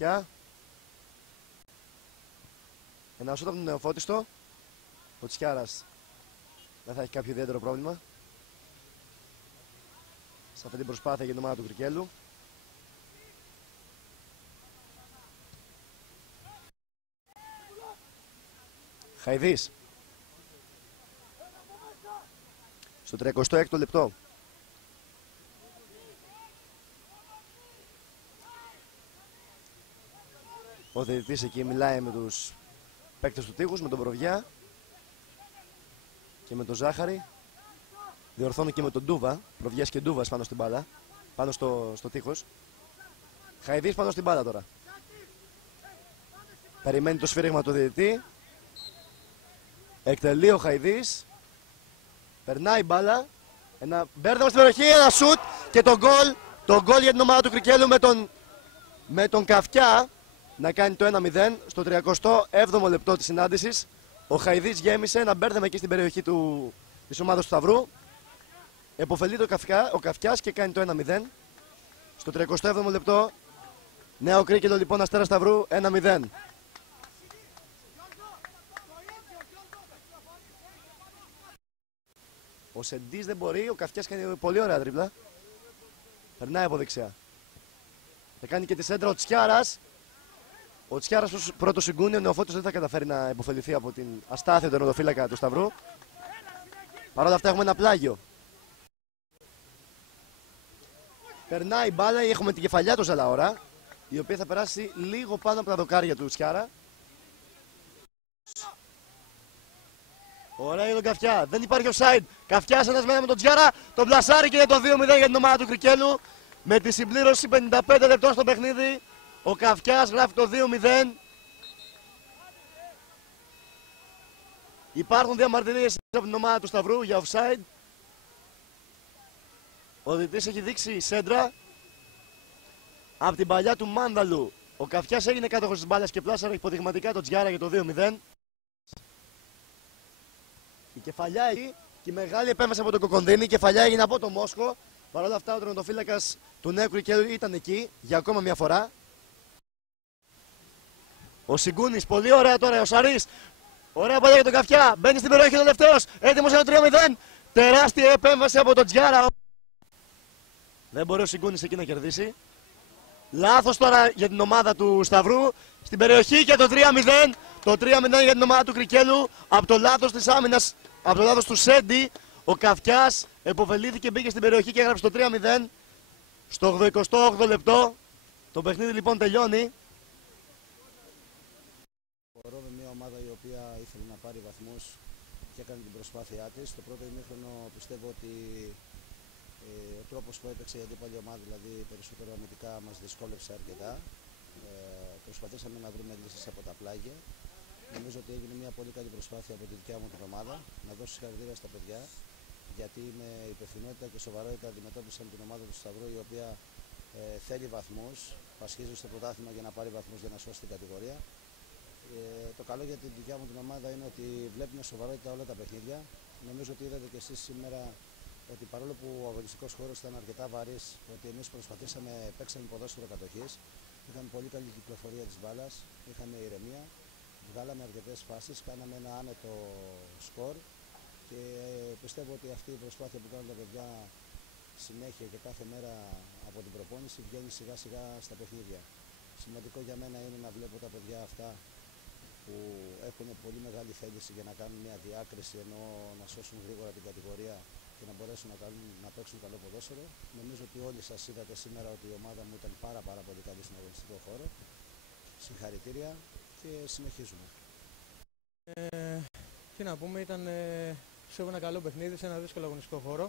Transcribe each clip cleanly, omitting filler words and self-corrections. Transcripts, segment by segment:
Καφιά. Ένα σούτ από τον Νεοφώτιστο. Ο Τσιάρας δεν θα έχει κάποιο ιδιαίτερο πρόβλημα σε αυτή την προσπάθεια για την ομάδα του Κρικέλου. Χαϊδής στο 36ο λεπτό. Ο διαιτητής εκεί μιλάει με τους παίκτες του τείχους, με τον Προβιά και με τον Ζάχαρη. Διορθώνει και με τον Ντούβα. Προβιάς και Ντούβας πάνω στην μπάλα, πάνω στο τείχος. Χαϊδής πάνω στην μπάλα τώρα. Περιμένει το σφύριγμα του διαιτητή. Εκτελεί ο Χαϊδής. Περνάει μπάλα. Ένα μπέρδεμα στην περιοχή, ένα σουτ και το γκολ. Το γκολ για την ομάδα του Κρικέλου με τον Καφιά να κάνει το 1-0 στο 37ο λεπτό της συνάντησης. Ο Χαϊδής γέμισε ένα μπέρδεμα εκεί στην περιοχή της ομάδας του Σταυρού. Εποφελεί ο Καφιάς και κάνει το 1-0 στο 37ο λεπτό. Νέο Κρίκελο λοιπόν, Αστέρας Σταυρού 1-0. Ο Σεντής δεν μπορεί, ο Καφιάς κάνει πολύ ωραία τρίπλα. Περνάει από δεξιά. Θα κάνει και τη σέντρα ο Τσιάρας. Ο Τσιάρας ως πρώτο συγκούνι, ο Νεοφώτης δεν θα καταφέρει να υποφεληθεί από την αστάθεια του τερματοφύλακα του Σταυρού. Παρ' όλα αυτά έχουμε ένα πλάγιο. Περνάει η μπάλα, έχουμε την κεφαλιά του Ζαλαώρα, η οποία θα περάσει λίγο πάνω από τα δοκάρια του Τσιάρα. Ωραία για τον Καφιά, δεν υπάρχει offside. Καφιάς ένας με τον Τσιάρα, τον πλασάρει και είναι το 2-0 για την ομάδα του Κρικέλου. Με τη συμπλήρωση 55 λεπτών στο παιχνίδι, ο Καφιάς γράφει το 2-0. Υπάρχουν διαμαρτυρίες από την ομάδα του Σταυρού για offside. Ο διαιτητής έχει δείξει σέντρα από την παλιά του Μάνδαλου. Ο Καφιάς έγινε κάτοχος της μπάλας και πλάσαρε υποδειγματικά τον Τζιάρα για το 2-0. Η κεφαλιά εκεί και η μεγάλη επέμβαση από τον Κοκονδίνη. Η κεφαλιά έγινε από το Μόσχο. Παρ' όλα αυτά ο τερματοφύλακας του Νέου Κρικέλου ήταν εκεί για ακόμα μια φορά. Ο Συγκούνης, πολύ ωραία τώρα, ο Σαρής. Ωραία παλιά για τον Καφιά. Μπαίνει στην περιοχή ο τελευταίος. Έτοιμος για το 3-0. Τεράστια επέμβαση από τον Τζιάρα. Δεν μπορεί ο Συγκούνης εκεί να κερδίσει. Λάθος τώρα για την ομάδα του Σταυρού. Στην περιοχή και το 3-0. Το 3-0 για την ομάδα του Κρικέλου. Από το λάθος της άμυνας, από το λάθος του Σέντι, ο Καφιάς επωφελήθηκε, μπήκε στην περιοχή και έγραψε το 3-0 στο 88ο λεπτό. Το παιχνίδι λοιπόν τελειώνει. Μπορώ με μια ομάδα η οποία ήθελε να πάρει βαθμούς και έκανε την προσπάθειά της. Το πρώτο ημίχρονο πιστεύω ότι ο τρόπος που έπαιξε η αντίπαλη ομάδα, δηλαδή περισσότερο αμυντικά, μας δυσκόλεψε αρκετά. Προσπαθήσαμε να βρούμε λύσεις από τα πλάγια. Νομίζω ότι έγινε μια πολύ καλή προσπάθεια από τη δικιά μου την ομάδα. Να δώσω συγχαρητήρια στα παιδιά, γιατί με υπευθυνότητα και σοβαρότητα αντιμετώπισαν την ομάδα του Σταυρού, η οποία θέλει βαθμούς, πασχίζει στο πρωτάθλημα για να πάρει βαθμούς για να σώσει την κατηγορία. Το καλό για την δικιά μου την ομάδα είναι ότι βλέπει με σοβαρότητα όλα τα παιχνίδια. Νομίζω ότι είδατε και εσείς σήμερα ότι παρόλο που ο αγωνιστικός χώρος ήταν αρκετά βαρύς, ότι εμείς προσπαθήσαμε, παίξαμε ποδόσφαιρο κατοχής, είχαμε πολύ καλή κυκλοφορία της μπάλας, είχαμε ηρεμία, βγάλαμε αρκετές φάσεις, κάναμε ένα άνετο σκορ και πιστεύω ότι αυτή η προσπάθεια που κάνουν τα παιδιά συνέχεια και κάθε μέρα από την προπόνηση βγαίνει σιγά σιγά στα παιχνίδια. Σημαντικό για μένα είναι να βλέπω τα παιδιά αυτά που έχουν πολύ μεγάλη θέληση για να κάνουν μια διάκριση, ενώ να σώσουν γρήγορα την κατηγορία και να μπορέσουν να παίξουν καλό ποδόσφαιρο. Νομίζω ότι όλοι σας είδατε σήμερα ότι η ομάδα μου ήταν πάρα πολύ καλή στον αγωνιστικό χώρο. Συγχαρητήρια και συνεχίζουμε. Τι να πούμε, ήταν πιστεύω ένα καλό παιχνίδι σε ένα δύσκολο αγωνιστικό χώρο.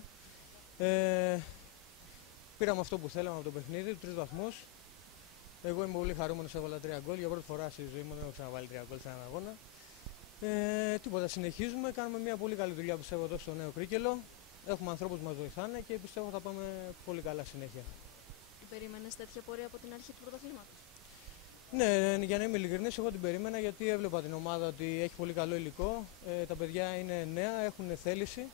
Πήραμε αυτό που θέλαμε από το παιχνίδι, 3 βαθμούς. Εγώ είμαι πολύ χαρούμενος, έβαλα 3 γκολ. Για πρώτη φορά στη ζωή μου δεν έχω ξαναβάλει 3 γκολ σε έναν αγώνα. Τίποτα, συνεχίζουμε. Κάνουμε μια πολύ καλή δουλειά πιστεύω εδώ στο Νέο Κρίκελο. Έχουμε ανθρώπους που μας βοηθάνε και πιστεύω θα πάμε πολύ καλά συνέχεια. Περίμενες τέτοια πορεία από την αρχή του πρωταθλήματος? Ναι, για να είμαι ειλικρινής, εγώ την περίμενα γιατί έβλεπα την ομάδα ότι έχει πολύ καλό υλικό. Τα παιδιά είναι νέα, έχουν θέληση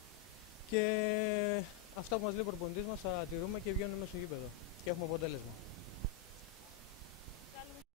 και αυτά που μας λέει ο προπονητής μας θα τηρούμε και βγαίνουμε μέσα στο γήπεδο και έχουμε αποτέλεσμα.